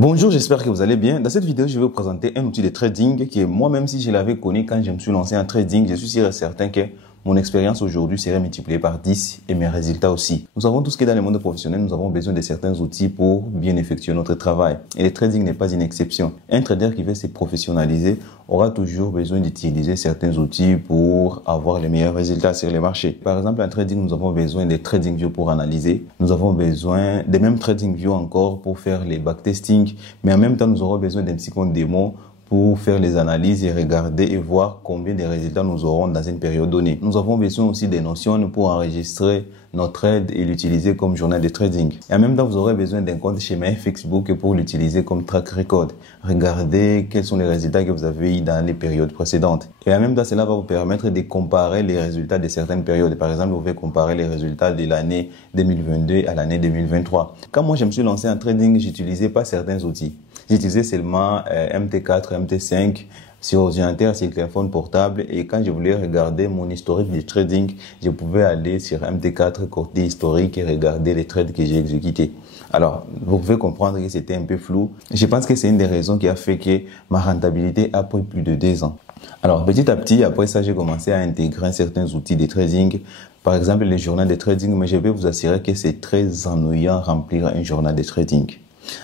Bonjour, j'espère que vous allez bien. Dans cette vidéo, je vais vous présenter un outil de trading qui est moi-même, si je l'avais connu quand je me suis lancé en trading, je suis sûr et certain que mon expérience aujourd'hui serait multipliée par 10 et mes résultats aussi. Nous savons tous que dans le monde professionnel, nous avons besoin de certains outils pour bien effectuer notre travail. Et le trading n'est pas une exception. Un trader qui veut se professionnaliser aura toujours besoin d'utiliser certains outils pour avoir les meilleurs résultats sur les marchés. Par exemple, en trading, nous avons besoin des TradingView pour analyser. Nous avons besoin des mêmes TradingView encore pour faire les backtesting. Mais en même temps, nous aurons besoin d'un petit compte démo pour faire les analyses et regarder et voir combien de résultats nous aurons dans une période donnée. Nous avons besoin aussi des notions pour enregistrer notre trade et l'utiliser comme journal de trading. Et en même temps, vous aurez besoin d'un compte chez MyFXBook pour l'utiliser comme track record. Regardez quels sont les résultats que vous avez eu dans les périodes précédentes. Et en même temps, cela va vous permettre de comparer les résultats de certaines périodes. Par exemple, vous pouvez comparer les résultats de l'année 2022 à l'année 2023. Quand moi, je me suis lancé en trading, j'utilisais pas certains outils. J'utilisais seulement MT4, MT5 sur ordinateur, sur téléphone portable, et quand je voulais regarder mon historique de trading, je pouvais aller sur MT4 côté historique et regarder les trades que j'ai exécutés. Alors, vous pouvez comprendre que c'était un peu flou. Je pense que c'est une des raisons qui a fait que ma rentabilité a pris plus de 2 ans. Alors, petit à petit, après ça, j'ai commencé à intégrer certains outils de trading. Par exemple, les journaux de trading, mais je vais vous assurer que c'est très ennuyant remplir un journal de trading.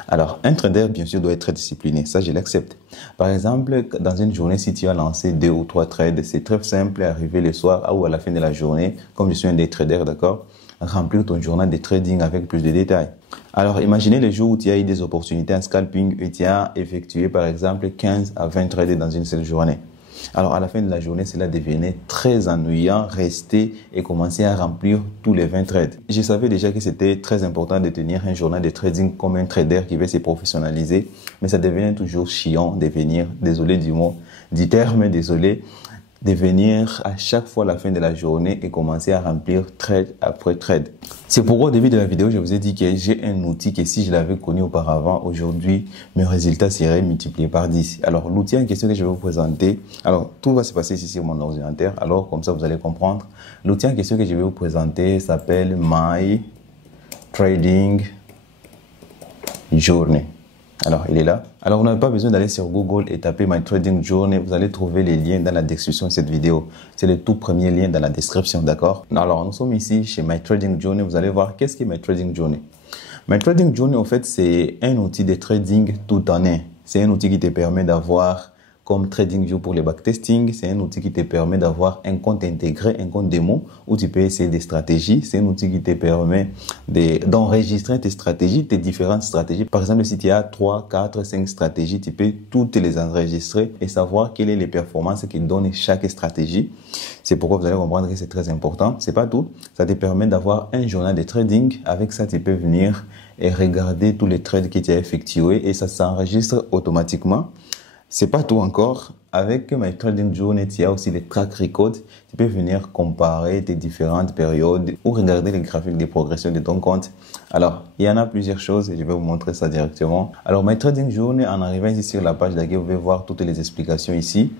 Alors, un trader, bien sûr, doit être très discipliné. Ça, je l'accepte. Par exemple, dans une journée, si tu as lancé 2 ou 3 trades, c'est très simple d'arriver le soir ou à la fin de la journée, comme je suis un des traders, d'accord, remplir ton journal de trading avec plus de détails. Alors, imaginez les jours où tu as eu des opportunités en scalping et tu as effectué, par exemple, 15 à 20 trades dans une seule journée. Alors, à la fin de la journée, cela devenait très ennuyant, rester et commencer à remplir tous les 20 trades. Je savais déjà que c'était très important de tenir un journal de trading comme un trader qui veut se professionnaliser, mais ça devenait toujours chiant de venir, désolé du mot, du terme, désolé, de venir à chaque fois à la fin de la journée et commencer à remplir trade après trade. C'est pourquoi au début de la vidéo, je vous ai dit que j'ai un outil que si je l'avais connu auparavant, aujourd'hui, mes résultats seraient multipliés par 10. Alors, l'outil en question que je vais vous présenter, alors tout va se passer ici sur mon ordinateur, alors comme ça vous allez comprendre. L'outil en question que je vais vous présenter s'appelle My Trading Journey. Alors, il est là. Alors, vous n'avez pas besoin d'aller sur Google et taper My Trading Journey. Vous allez trouver les liens dans la description de cette vidéo. C'est le tout premier lien dans la description, d'accord? Alors, nous sommes ici chez My Trading Journey. Vous allez voir qu'est-ce qu'est My Trading Journey. My Trading Journey, en fait, c'est un outil de trading tout en un. C'est un outil qui te permet d'avoir comme TradingView pour les backtesting, c'est un outil qui te permet d'avoir un compte intégré, un compte démo où tu peux essayer des stratégies. C'est un outil qui te permet d'enregistrer tes stratégies, tes différentes stratégies. Par exemple, si tu as 3, 4, 5 stratégies, tu peux toutes les enregistrer et savoir quelles sont les performances qui donnent chaque stratégie. C'est pourquoi vous allez comprendre que c'est très important. C'est pas tout. Ça te permet d'avoir un journal de trading. Avec ça, tu peux venir et regarder tous les trades que tu as effectués et ça s'enregistre automatiquement. C'est pas tout encore. Avec My Trading Journey, il y a aussi les track records. Tu peux venir comparer tes différentes périodes ou regarder les graphiques de progression de ton compte. Alors, il y en a plusieurs choses et je vais vous montrer ça directement. Alors, My Trading Journey, en arrivant ici sur la page d'accueil, vous pouvez voir toutes les explications ici.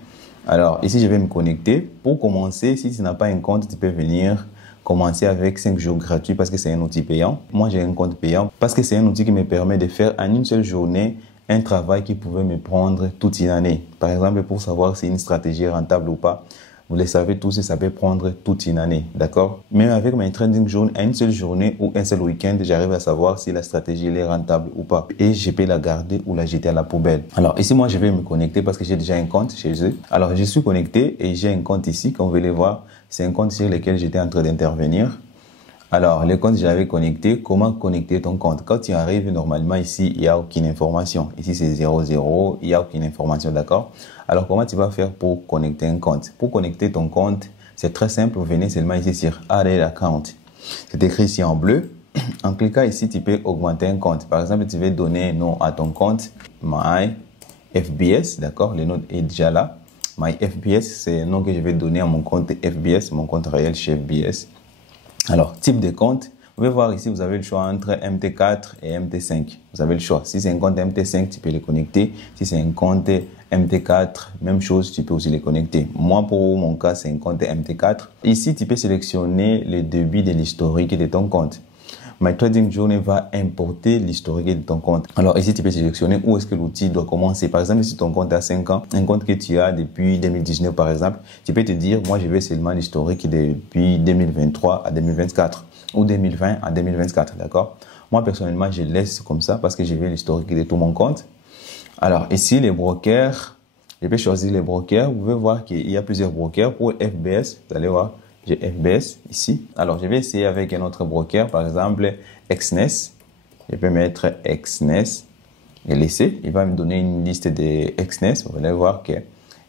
Alors, ici, je vais me connecter. Pour commencer, si tu n'as pas un compte, tu peux venir commencer avec 5 jours gratuits parce que c'est un outil payant. Moi, j'ai un compte payant parce que c'est un outil qui me permet de faire en une seule journée un travail qui pouvait me prendre toute une année. Par exemple, pour savoir si une stratégie est rentable ou pas, vous le savez tous, ça peut prendre toute une année, d'accord? Même avec My Trading Journey, à une seule journée ou un seul week-end, j'arrive à savoir si la stratégie est rentable ou pas. Et je peux la garder ou la jeter à la poubelle. Alors ici, moi, je vais me connecter parce que j'ai déjà un compte chez eux. Alors, je suis connecté et j'ai un compte ici, comme vous allez voir. C'est un compte sur lequel j'étais en train d'intervenir. Alors, le compte, j'avais connecté. Comment connecter ton compte? Quand tu arrives, normalement, ici, il n'y a aucune information. Ici, c'est 00, il n'y a aucune information, d'accord? Alors, comment tu vas faire pour connecter un compte? Pour connecter ton compte, c'est très simple. Vous venez seulement ici sur Add Account. C'est écrit ici en bleu. En cliquant ici, tu peux augmenter un compte. Par exemple, tu veux donner un nom à ton compte, MyFBS, d'accord? Le nom est déjà là. MyFBS, c'est le nom que je vais donner à mon compte FBS, mon compte réel chez FBS. Alors, type de compte, vous pouvez voir ici, vous avez le choix entre MT4 et MT5. Vous avez le choix. Si c'est un compte MT5, tu peux le connecter. Si c'est un compte MT4, même chose, tu peux aussi les connecter. Moi, pour mon cas, c'est un compte MT4. Ici, tu peux sélectionner le débit de l'historique de ton compte. My Trading Journey va importer l'historique de ton compte. Alors ici, tu peux sélectionner où est-ce que l'outil doit commencer. Par exemple, si ton compte a 5 ans, un compte que tu as depuis 2019 par exemple, tu peux te dire, moi je veux seulement l'historique depuis 2023 à 2024 ou 2020 à 2024, d'accord? Moi personnellement, je laisse comme ça parce que je veux l'historique de tout mon compte. Alors ici, les brokers, je peux choisir les brokers. Vous pouvez voir qu'il y a plusieurs brokers. Pour FBS, vous allez voir, j'ai FBS ici. Alors, je vais essayer avec un autre broker, par exemple, Exness. Je peux mettre Exness et laisser. Il va me donner une liste de Exness. Vous allez voir qu'il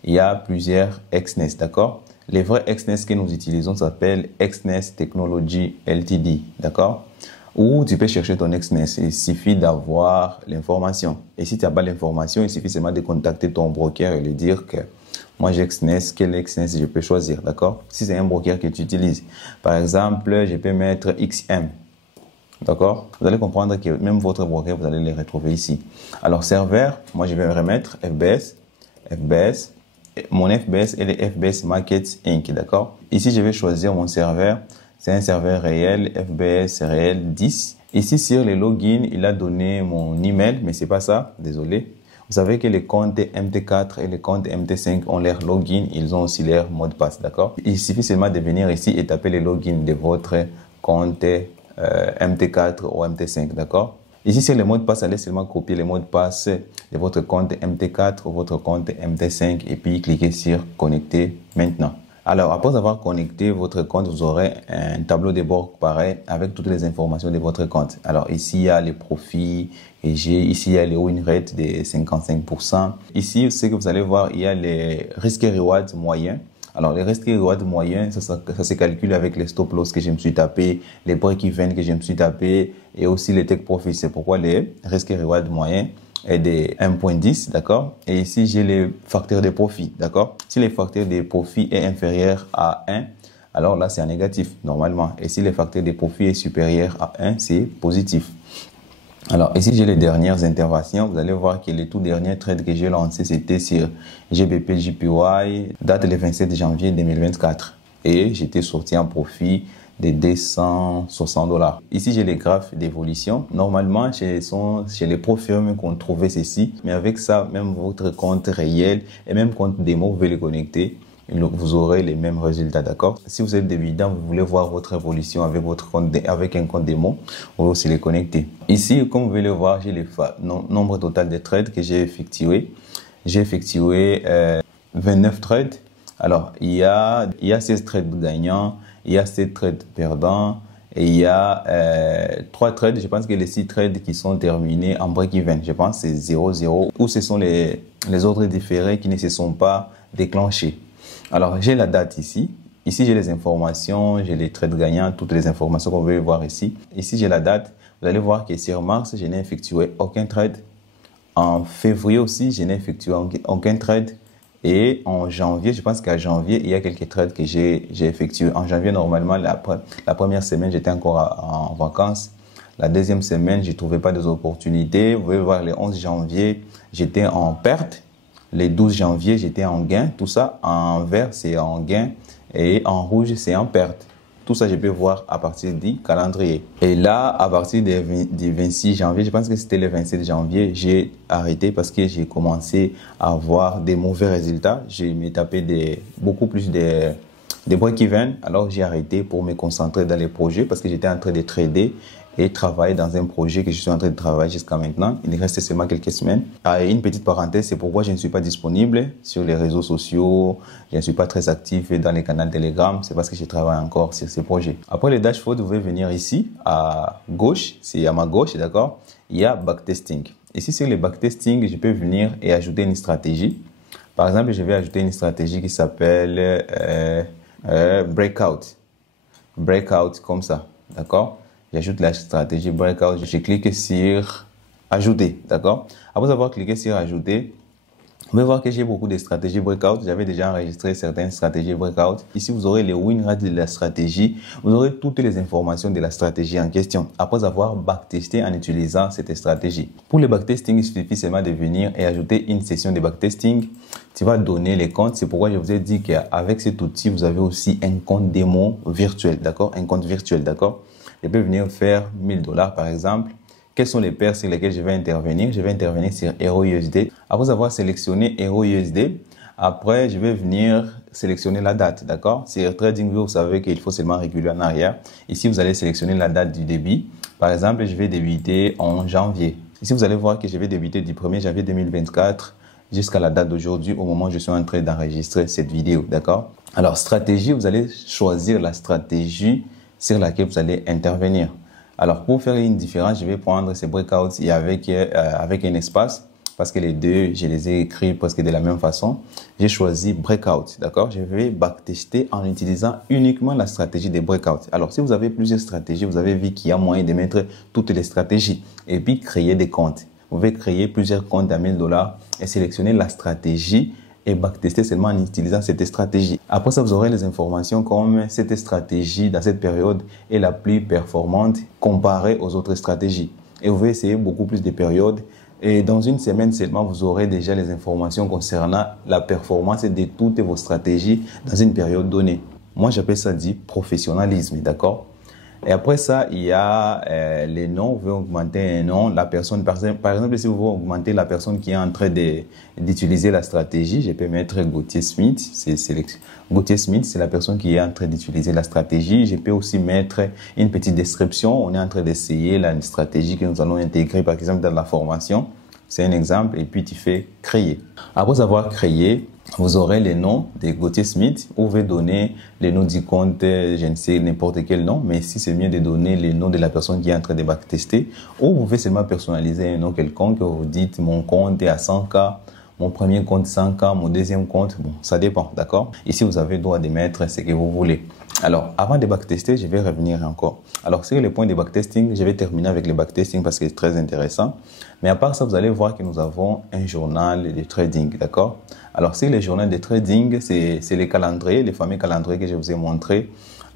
y a plusieurs Exness, d'accord? Les vrais Exness que nous utilisons s'appellent Exness Technology Ltd, d'accord? Ou tu peux chercher ton Exness. Il suffit d'avoir l'information. Et si tu n'as pas l'information, il suffit seulement de contacter ton broker et lui dire que moi j'ai Exness, quel Exness je peux choisir, d'accord? Si c'est un broker que tu utilises. Par exemple, je peux mettre XM. D'accord? Vous allez comprendre que même votre broker, vous allez les retrouver ici. Alors, serveur, moi je vais remettre FBS. FBS. Mon FBS est le FBS Markets Inc. D'accord? Ici, je vais choisir mon serveur. C'est un serveur réel, FBS réel 10. Ici, sur les logins, il a donné mon email, mais c'est pas ça, désolé. Vous savez que les comptes MT4 et les comptes MT5 ont leur login, ils ont aussi leur mot de passe, d'accord? Il suffit seulement de venir ici et taper les logins de votre compte MT4 ou MT5, d'accord? Ici, sur les mots de passe, allez seulement copier les mots de passe de votre compte MT4 ou votre compte MT5 et puis cliquez sur connecter maintenant. Alors, après avoir connecté votre compte, vous aurez un tableau de bord pareil avec toutes les informations de votre compte. Alors, ici, il y a les profits et ici, il y a les win rate de 55%. Ici, ce que vous allez voir, il y a les risques et rewards moyens. Alors, les risques et rewards moyens, ça se calcule avec les stop loss que je me suis tapé, les break-even que je me suis tapé et aussi les take profits. C'est pourquoi les risques et rewards moyens est de 1.10, d'accord? Et ici, j'ai les facteurs de profit, d'accord? Si les facteurs de profit est inférieur à 1, alors là, c'est un négatif, normalement. Et si les facteurs de profit est supérieur à 1, c'est positif. Alors, ici, j'ai les dernières interventions. Vous allez voir que les tout derniers trades que j'ai lancés, c'était sur GBP JPY, date le 27 janvier 2024. Et j'étais sorti en profit de 260 $. Ici, j'ai les graphes d'évolution. Normalement, chez les pro firmes qu'on trouvait ceci. Mais avec ça, même votre compte réel et même compte démo, vous pouvez les connecter. Vous aurez les mêmes résultats, d'accord? Si vous êtes débutant, vous voulez voir votre évolution avec votre compte, avec un compte démo, vous pouvez aussi les connecter. Ici, comme vous pouvez le voir, j'ai le nombre total de trades que j'ai effectué. J'ai effectué 29 trades. Alors, il y a 16 trades gagnants, il y a 7 trades perdants et il y a 3 trades. Je pense que les 6 trades qui sont terminés en break-even, je pense que c'est 0-0 ou ce sont les ordres différés qui ne se sont pas déclenchés. Alors, j'ai la date ici. Ici, j'ai les informations, j'ai les trades gagnants, toutes les informations qu'on veut voir ici. Ici, j'ai la date. Vous allez voir que sur mars, je n'ai effectué aucun trade. En février aussi, je n'ai effectué aucun trade. Et en janvier, je pense qu'à janvier, il y a quelques trades que j'ai effectués. En janvier, normalement, la première semaine, j'étais encore en vacances. La deuxième semaine, je ne trouvais pas des opportunités. Vous pouvez voir, le 11 janvier, j'étais en perte. Le 12 janvier, j'étais en gain. Tout ça, en vert, c'est en gain. Et en rouge, c'est en perte. Tout ça, je peux voir à partir du calendrier. Et là, à partir du 26 janvier, je pense que c'était le 27 janvier, j'ai arrêté parce que j'ai commencé à avoir des mauvais résultats. J'ai me tapé beaucoup plus de break-even. Alors, j'ai arrêté pour me concentrer dans les projets parce que j'étais en train de trader et travailler dans un projet que je suis en train de travailler jusqu'à maintenant. Il reste seulement quelques semaines. Et une petite parenthèse, c'est pourquoi je ne suis pas disponible sur les réseaux sociaux. Je ne suis pas très actif dans les canaux Telegram. C'est parce que je travaille encore sur ces projets. Après le dashboard, vous pouvez venir ici à gauche. C'est à ma gauche, d'accord? Il y a backtesting. Ici, sur le backtesting, je peux venir et ajouter une stratégie. Par exemple, je vais ajouter une stratégie qui s'appelle breakout. Breakout comme ça, d'accord? J'ajoute la stratégie breakout, je clique sur ajouter, d'accord? Après avoir cliqué sur ajouter, vous pouvez voir que j'ai beaucoup de stratégies breakout. J'avais déjà enregistré certaines stratégies breakout. Ici, vous aurez les win rates de la stratégie. Vous aurez toutes les informations de la stratégie en question après avoir backtesté en utilisant cette stratégie. Pour le backtesting, il suffit seulement de venir et ajouter une session de backtesting. Tu vas donner les comptes. C'est pourquoi je vous ai dit qu'avec cet outil, vous avez aussi un compte démo virtuel, d'accord? Un compte virtuel, d'accord? Je peux venir faire 1000 dollars par exemple. Quelles sont les paires sur lesquelles je vais intervenir? Je vais intervenir sur EURUSD. Après avoir sélectionné EURUSD, après, je vais venir sélectionner la date, d'accord? Sur TradingView, vous savez qu'il faut seulement reculer en arrière. Ici, vous allez sélectionner la date du débit. Par exemple, je vais débuter en janvier. Ici, vous allez voir que je vais débuter du 1er janvier 2024 jusqu'à la date d'aujourd'hui, au moment où je suis en train d'enregistrer cette vidéo, d'accord? Alors, stratégie, vous allez choisir la stratégie sur laquelle vous allez intervenir. Alors, pour faire une différence, je vais prendre ces breakouts et avec un espace, parce que les deux, je les ai écrits presque de la même façon. J'ai choisi breakout, d'accord? Je vais backtester en utilisant uniquement la stratégie des breakouts. Alors, si vous avez plusieurs stratégies, vous avez vu qu'il y a moyen de mettre toutes les stratégies et puis créer des comptes. Vous pouvez créer plusieurs comptes à 1000 dollars et sélectionner la stratégie et backtester seulement en utilisant cette stratégie. Après ça, vous aurez les informations comme cette stratégie dans cette période est la plus performante comparée aux autres stratégies. Et vous pouvez essayer beaucoup plus de périodes. Et dans une semaine seulement, vous aurez déjà les informations concernant la performance de toutes vos stratégies dans une période donnée. Moi, j'appelle ça dit professionnalisme, d'accord? Et après ça, il y a les noms. Vous pouvez augmenter un nom. La personne, par exemple, si vous voulez augmenter la personne qui est en train d'utiliser la stratégie, je peux mettre Gauthier Smith. Gauthier Smith, c'est la personne qui est en train d'utiliser la stratégie. Je peux aussi mettre une petite description. On est en train d'essayer la stratégie que nous allons intégrer, par exemple, dans la formation. C'est un exemple. Et puis, tu fais créer. Après avoir créé, vous aurez les noms de Gauthier Smith. Vous pouvez donner les noms du compte, je ne sais, n'importe quel nom. Mais si c'est mieux de donner les noms de la personne qui est en train de backtester. Ou vous pouvez seulement personnaliser un nom quelconque. Vous dites, mon compte est à 100K. Mon premier compte 100K. Mon deuxième compte, bon, ça dépend, d'accord? Ici, vous avez le droit de mettre ce que vous voulez. Alors, avant de backtester, je vais revenir encore. Alors, sur les points de backtesting, je vais terminer avec le backtesting parce que c'est très intéressant. Mais à part ça, vous allez voir que nous avons un journal de trading, d'accord? Alors, sur les journaux de trading, c'est les calendriers, les fameux calendriers que je vous ai montrés.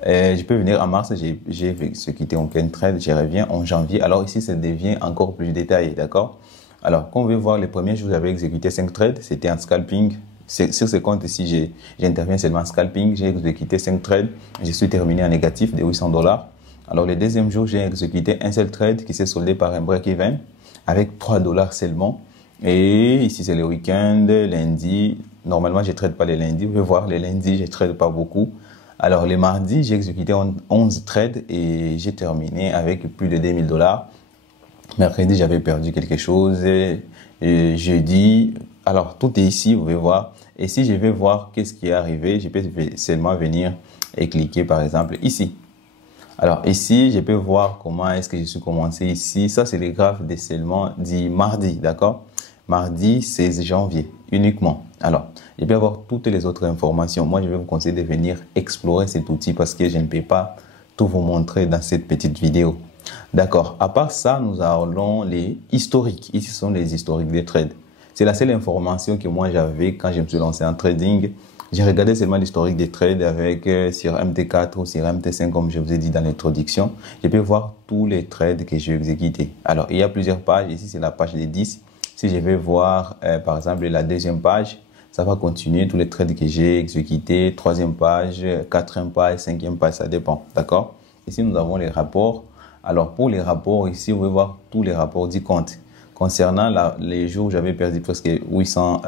Je peux venir en mars, j'ai exécuté en plein trade, je reviens en janvier. Alors ici, ça devient encore plus détaillé, d'accord? Alors, comme vous pouvez voir, les premiers jours, j'avais exécuté 5 trades, c'était en scalping. Sur ce compte ici, j'interviens seulement en scalping. J'ai exécuté 5 trades. Je suis terminé en négatif de 800 dollars. Alors, le deuxième jour, j'ai exécuté un seul trade qui s'est soldé par un break-even avec 3 dollars seulement. Et ici, c'est le week-end, lundi. Normalement, je ne trade pas les lundis. Vous pouvez voir, les lundis, je ne trade pas beaucoup. Alors, le mardi, j'ai exécuté 11 trades et j'ai terminé avec plus de 2000 dollars. Mercredi, j'avais perdu quelque chose. Et jeudi, alors tout est ici, vous pouvez voir. Et si je vais voir qu'est-ce qui est arrivé, je peux seulement venir et cliquer par exemple ici. Alors ici, je peux voir comment est-ce que je suis commencé ici. Ça, c'est le graphe de seulement du mardi, d'accord? Mardi 16 janvier uniquement. Alors, je peux avoir toutes les autres informations. Moi, je vais vous conseiller de venir explorer cet outil parce que je ne peux pas tout vous montrer dans cette petite vidéo. D'accord. À part ça, nous avons les historiques. Ici, ce sont les historiques des trades. C'est la seule information que moi j'avais quand je me suis lancé en trading. J'ai regardé seulement l'historique des trades avec sur MT4 ou sur MT5 comme je vous ai dit dans l'introduction. Je peux voir tous les trades que j'ai exécutés. Alors, il y a plusieurs pages. Ici, c'est la page des 10. Si je vais voir, par exemple, la deuxième page, ça va continuer tous les trades que j'ai exécutés. Troisième page, quatrième page, cinquième page, ça dépend. D'accord? Ici, nous avons les rapports. Alors, pour les rapports, ici, vous pouvez voir tous les rapports du compte. Concernant les jours où j'avais perdu presque 800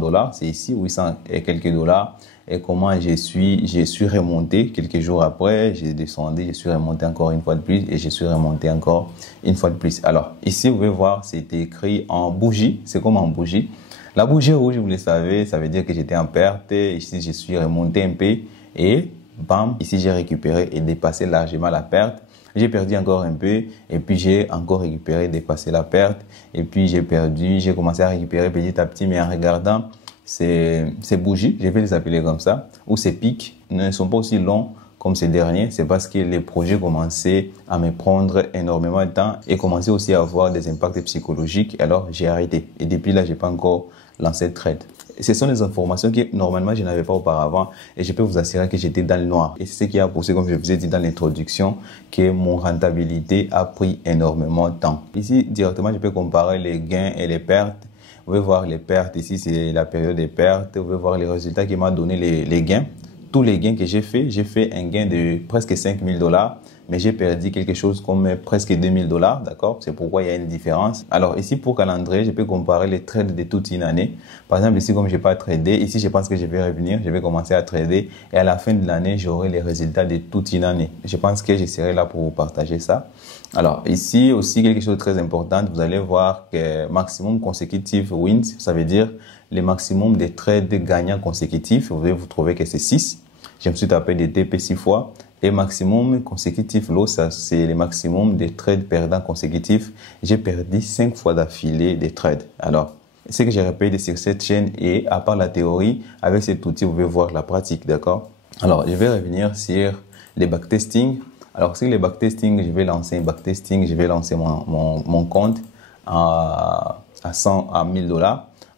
dollars, c'est ici, 800 et quelques dollars. Et comment je suis remonté quelques jours après, j'ai descendu, je suis remonté encore une fois de plus et je suis remonté encore une fois de plus. Alors, ici, vous pouvez voir, c'était écrit en bougie, c'est comme en bougie. La bougie rouge, vous le savez, ça veut dire que j'étais en perte. Ici, je suis remonté un peu et bam, ici, j'ai récupéré et dépassé largement la perte. J'ai perdu encore un peu et puis j'ai encore récupéré, dépassé la perte et puis j'ai perdu, j'ai commencé à récupérer petit à petit mais en regardant ces bougies, je vais les appeler comme ça, ou ces pics ne sont pas aussi longs comme ces derniers, c'est parce que les projets commençaient à me prendre énormément de temps et commençaient aussi à avoir des impacts psychologiques, alors j'ai arrêté et depuis là, j'ai pas encore lancé le trade. Ce sont des informations que normalement je n'avais pas auparavant et je peux vous assurer que j'étais dans le noir. Et c'est ce qui a poussé, comme je vous ai dit dans l'introduction, que mon rentabilité a pris énormément de temps. Ici, directement, je peux comparer les gains et les pertes. Vous pouvez voir les pertes, ici c'est la période des pertes. Vous pouvez voir les résultats qui m'ont donné les gains. Tous les gains que j'ai fait un gain de presque 5000 dollars. mais j'ai perdu quelque chose comme presque 2000 $, d'accord? C'est pourquoi il y a une différence. Alors ici, pour calendrier, je peux comparer les trades de toute une année. Par exemple, ici, comme je n'ai pas tradé, ici, je pense que je vais revenir, je vais commencer à trader et à la fin de l'année, j'aurai les résultats de toute une année. Je pense que je serai là pour vous partager ça. Alors ici aussi, quelque chose de très important, vous allez voir que maximum consécutif wins, ça veut dire le maximum des trades gagnants consécutifs. Vous allez vous trouver que c'est 6. Je me suis tapé des TP 6 fois. Et maximum consécutif loss, ça c'est le maximum des trades perdants consécutifs. J'ai perdu 5 fois d'affilée des trades. Alors, c'est que j'ai répété sur cette chaîne et à part la théorie, avec cet outil, vous pouvez voir la pratique, d'accord? Alors, je vais revenir sur les backtesting. Alors, sur les backtesting, je vais lancer un backtesting, je vais lancer mon compte à 1000 $.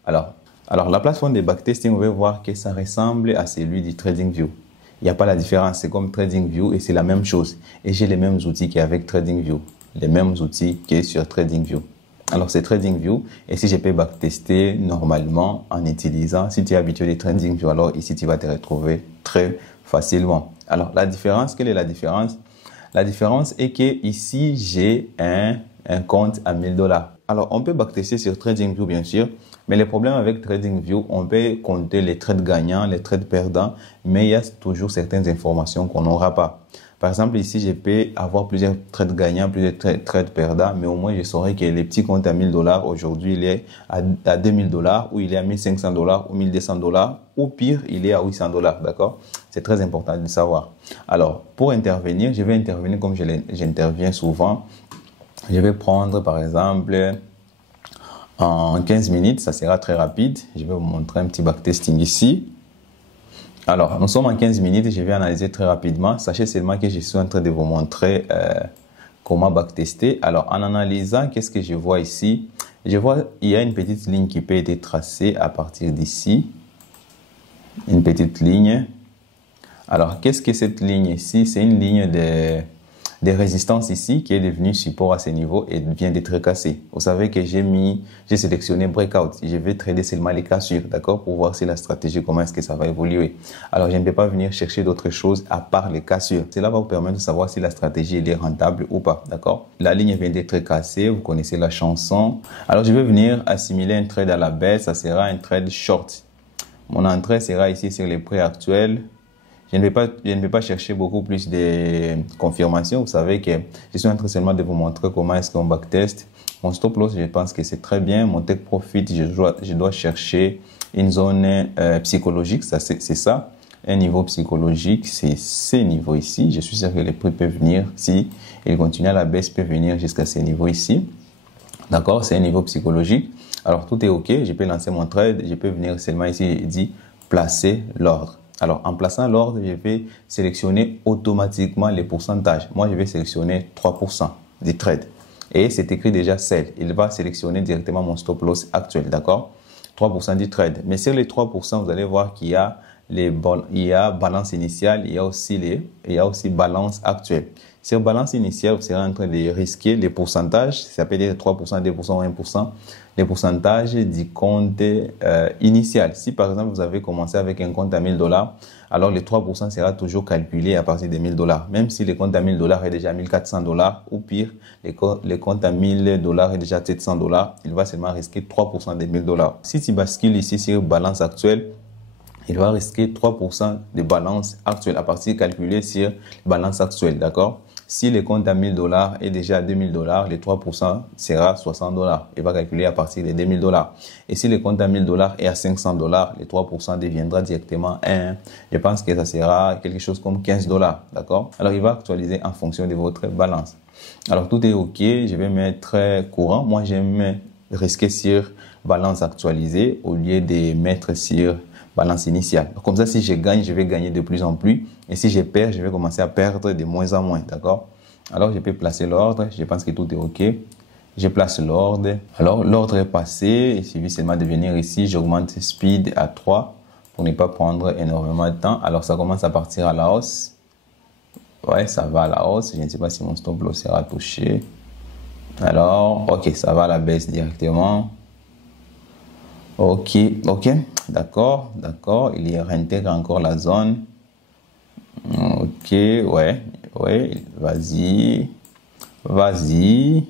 Alors, la plateforme de backtesting, vous pouvez voir que ça ressemble à celui du TradingView. Il n'y a pas la différence, c'est comme TradingView et c'est la même chose. Et j'ai les mêmes outils qu'avec TradingView, les mêmes outils que sur TradingView. Alors, c'est TradingView et si je peux backtester normalement en utilisant, si tu es habitué de TradingView, alors ici, tu vas te retrouver très facilement. Alors, la différence, quelle est la différence? La différence est que ici, j'ai un compte à 1000 $. Alors, on peut backtester sur TradingView, bien sûr, mais le problème avec TradingView, on peut compter les trades gagnants, les trades perdants, mais il y a toujours certaines informations qu'on n'aura pas. Par exemple, ici, je peux avoir plusieurs trades gagnants, plusieurs trades perdants, mais au moins, je saurais que les petits comptes à 1000 $, aujourd'hui, il est à 2000 $, ou il est à 1500 $, ou 1200 $, ou pire, il est à 800 $, d'accord? C'est très important de savoir. Alors, pour intervenir, je vais intervenir comme j'interviens souvent. Je vais prendre, par exemple, en 15 minutes, ça sera très rapide. Je vais vous montrer un petit backtesting ici. Alors, nous sommes en 15 minutes et je vais analyser très rapidement. Sachez seulement que je suis en train de vous montrer comment backtester. Alors, en analysant, qu'est-ce que je vois ici? Je vois il y a une petite ligne qui peut être tracée à partir d'ici. Une petite ligne. Alors, qu'est-ce que cette ligne ici? C'est une ligne de résistance ici qui est devenue support à ce niveau et vient d'être cassée. Vous savez que j'ai sélectionné breakout. Je vais trader seulement les cassures, d'accord, pour voir si la stratégie, comment est-ce que ça va évoluer. Alors, je ne peux pas venir chercher d'autres choses à part les cassures. Cela va vous permettre de savoir si la stratégie est rentable ou pas, d'accord? La ligne vient d'être cassée, vous connaissez la chanson. Alors, je vais venir assimiler un trade à la baisse, ça sera un trade short. Mon entrée sera ici sur les prix actuels. Je ne vais pas chercher beaucoup plus de confirmations. Vous savez que je suis en train seulement de vous montrer comment est-ce qu'on backteste. Mon stop loss, je pense que c'est très bien. Mon take profit, je dois chercher une zone psychologique. C'est ça. Un niveau psychologique, c'est ces niveaux ici. Je suis sûr que les prix peuvent venir. Si ils continuent à la baisse, peuvent venir jusqu'à ces niveaux ici. D'accord? C'est un niveau psychologique. Alors, tout est OK. Je peux lancer mon trade. Je peux venir seulement ici et dire placer l'ordre. Alors, en plaçant l'ordre, je vais sélectionner automatiquement les pourcentages. Moi, je vais sélectionner 3% des trades. Et c'est écrit déjà sell. Il va sélectionner directement mon stop loss actuel, d'accord? 3% du trade. Mais sur les 3%, vous allez voir qu'il y a balance initiale, il y a aussi balance actuelle. Sur balance initiale, vous serez en train de risquer les pourcentages. Ça peut être 3%, 2%, 1%. Les pourcentages du compte initial. Si par exemple, vous avez commencé avec un compte à 1000 $, alors les 3% sera toujours calculé à partir de 1000 $. Même si le compte à 1000 $ est déjà 1400 $, ou pire, le compte à 1000 $ est déjà 700 $, il va seulement risquer 3% de 1000 $. Si tu bascules ici sur balance actuelle, il va risquer 3% de balance actuelle à partir calculé sur balance actuelle, d'accord? Si le compte à 1000 $ est déjà à 2000 $, les 3% sera 60 $. Il va calculer à partir de 2000 $. Et si le compte à 1000 $ est à 500 $, les 3% deviendra directement 1. Je pense que ça sera quelque chose comme 15 $, d'accord? Alors, il va actualiser en fonction de votre balance. Alors, tout est OK. Je vais mettre courant. Moi, j'aime risquer sur balance actualisée au lieu de mettre sur balance initiale. Comme ça, si je gagne, je vais gagner de plus en plus. Et si je perds, je vais commencer à perdre de moins en moins. D'accord? Alors, je peux placer l'ordre. Je pense que tout est OK. Je place l'ordre. Alors, l'ordre est passé. Il suffit seulement de venir ici. J'augmente speed à 3 pour ne pas prendre énormément de temps. Alors, ça commence à partir à la hausse. Ouais, ça va à la hausse. Je ne sais pas si mon stop loss sera touché. Alors, OK, ça va à la baisse directement. OK, d'accord, il y réintègre encore la zone. OK, ouais, Oui, vas-y. Vas-y.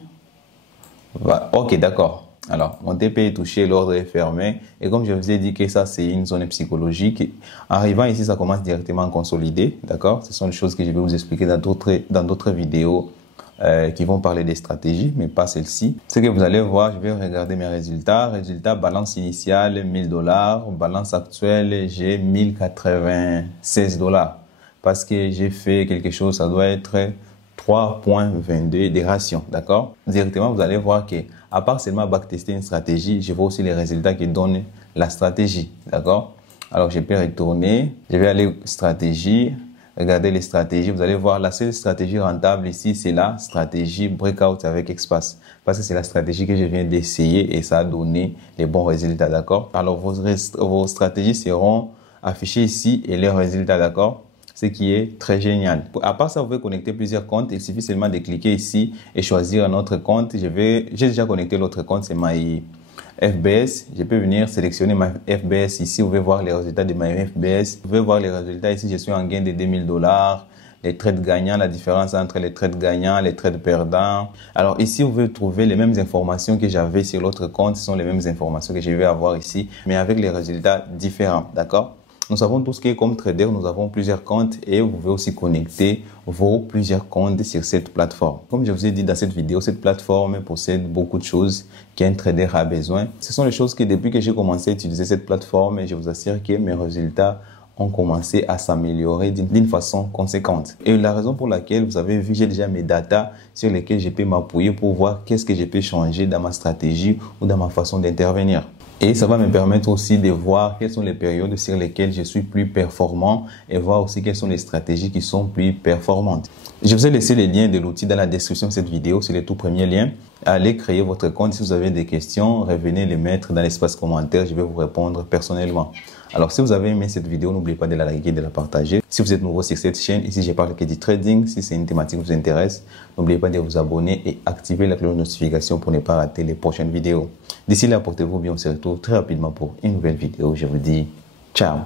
Ok, d'accord. Alors, mon TP est touché, l'ordre est fermé. Et comme je vous ai dit que ça, c'est une zone psychologique. Arrivant ici, ça commence directement à consolider. D'accord? Ce sont les choses que je vais vous expliquer dans d'autres vidéos qui vont parler des stratégies, mais pas celle-ci. Ce que vous allez voir, je vais regarder mes résultats. Résultat, balance initiale, $1000. Balance actuelle, j'ai $1096. Parce que j'ai fait quelque chose, ça doit être 3.22 des rations, d'accord? Directement, vous allez voir que, à part seulement backtester une stratégie, je vois aussi les résultats qui donnent la stratégie, d'accord? Alors, je peux retourner, je vais aller stratégie, regarder les stratégies. Vous allez voir, la seule stratégie rentable ici, c'est la stratégie breakout avec espace. Parce que c'est la stratégie que je viens d'essayer et ça a donné les bons résultats, d'accord? Alors, vos stratégies seront affichées ici et les résultats, d'accord? Ce qui est très génial. À part ça, vous pouvez connecter plusieurs comptes. Il suffit seulement de cliquer ici et choisir un autre compte. J'ai déjà connecté l'autre compte, c'est MyFBS. Je peux venir sélectionner ma FBS ici. Vous pouvez voir les résultats de MyFBS. Vous pouvez voir les résultats ici. Je suis en gain de $2000. Les trades gagnants, la différence entre les trades gagnants, les trades perdants. Alors ici, vous pouvez trouver les mêmes informations que j'avais sur l'autre compte. Ce sont les mêmes informations que je vais avoir ici, mais avec les résultats différents. D'accord? Nous savons tous que comme trader, nous avons plusieurs comptes et vous pouvez aussi connecter vos plusieurs comptes sur cette plateforme. Comme je vous ai dit dans cette vidéo, cette plateforme possède beaucoup de choses qu'un trader a besoin. Ce sont les choses que depuis que j'ai commencé à utiliser cette plateforme, je vous assure que mes résultats ont commencé à s'améliorer d'une façon conséquente. Et la raison pour laquelle vous avez vu, j'ai déjà mes datas sur lesquelles je peux m'appuyer pour voir qu'est-ce que je peux changer dans ma stratégie ou dans ma façon d'intervenir. Et ça va me permettre aussi de voir quelles sont les périodes sur lesquelles je suis plus performant et voir aussi quelles sont les stratégies qui sont plus performantes. Je vous ai laissé les liens de l'outil dans la description de cette vidéo, c'est les tout premiers liens. Allez créer votre compte. Si vous avez des questions, revenez les mettre dans l'espace commentaire, je vais vous répondre personnellement. Alors, si vous avez aimé cette vidéo, n'oubliez pas de la liker et de la partager. Si vous êtes nouveau sur cette chaîne, ici je parle que du trading. Si c'est une thématique qui vous intéresse, n'oubliez pas de vous abonner et activer la cloche de notification pour ne pas rater les prochaines vidéos. D'ici là, portez-vous bien, on se retrouve très rapidement pour une nouvelle vidéo. Je vous dis ciao.